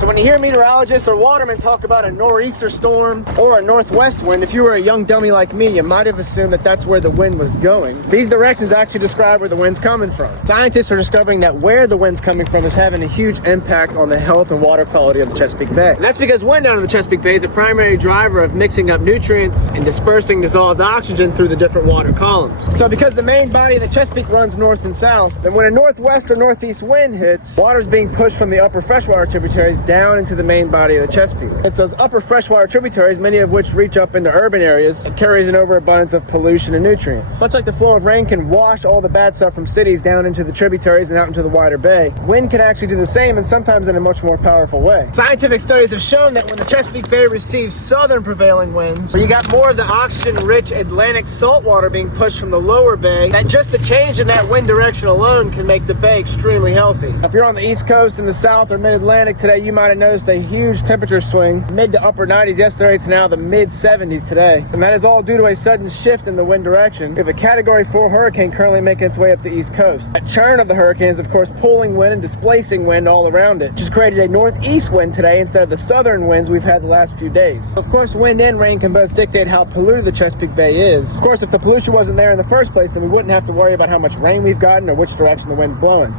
So when you hear meteorologists or watermen talk about a nor'easter storm or a northwest wind, if you were a young dummy like me, you might have assumed that that's where the wind was going. These directions actually describe where the wind's coming from. Scientists are discovering that where the wind's coming from is having a huge impact on the health and water quality of the Chesapeake Bay. And that's because wind down in the Chesapeake Bay is a primary driver of mixing up nutrients and dispersing dissolved oxygen through the different water columns. So because the main body of the Chesapeake runs north and south, then when a northwest or northeast wind hits, water is being pushed from the upper freshwater tributaries down into the main body of the Chesapeake. It's those upper freshwater tributaries, many of which reach up into urban areas, and carries an overabundance of pollution and nutrients. Much like the flow of rain can wash all the bad stuff from cities down into the tributaries and out into the wider bay, wind can actually do the same, and sometimes in a much more powerful way. Scientific studies have shown that when the Chesapeake Bay receives southern prevailing winds, where you got more of the oxygen-rich Atlantic saltwater being pushed from the lower bay, that just the change in that wind direction alone can make the bay extremely healthy. If you're on the East Coast in the South or Mid-Atlantic today, you might have noticed a huge temperature swing, mid to upper 90s yesterday to now the mid-70s today. And that is all due to a sudden shift in the wind direction. We have a Category 4 hurricane currently making its way up the East Coast. That churn of the hurricane is, of course, pulling wind and displacing wind all around it, which has created a northeast wind today instead of the southern winds we've had the last few days. Of course, wind and rain can both dictate how polluted the Chesapeake Bay is. Of course, if the pollution wasn't there in the first place, then we wouldn't have to worry about how much rain we've gotten or which direction the wind's blowing.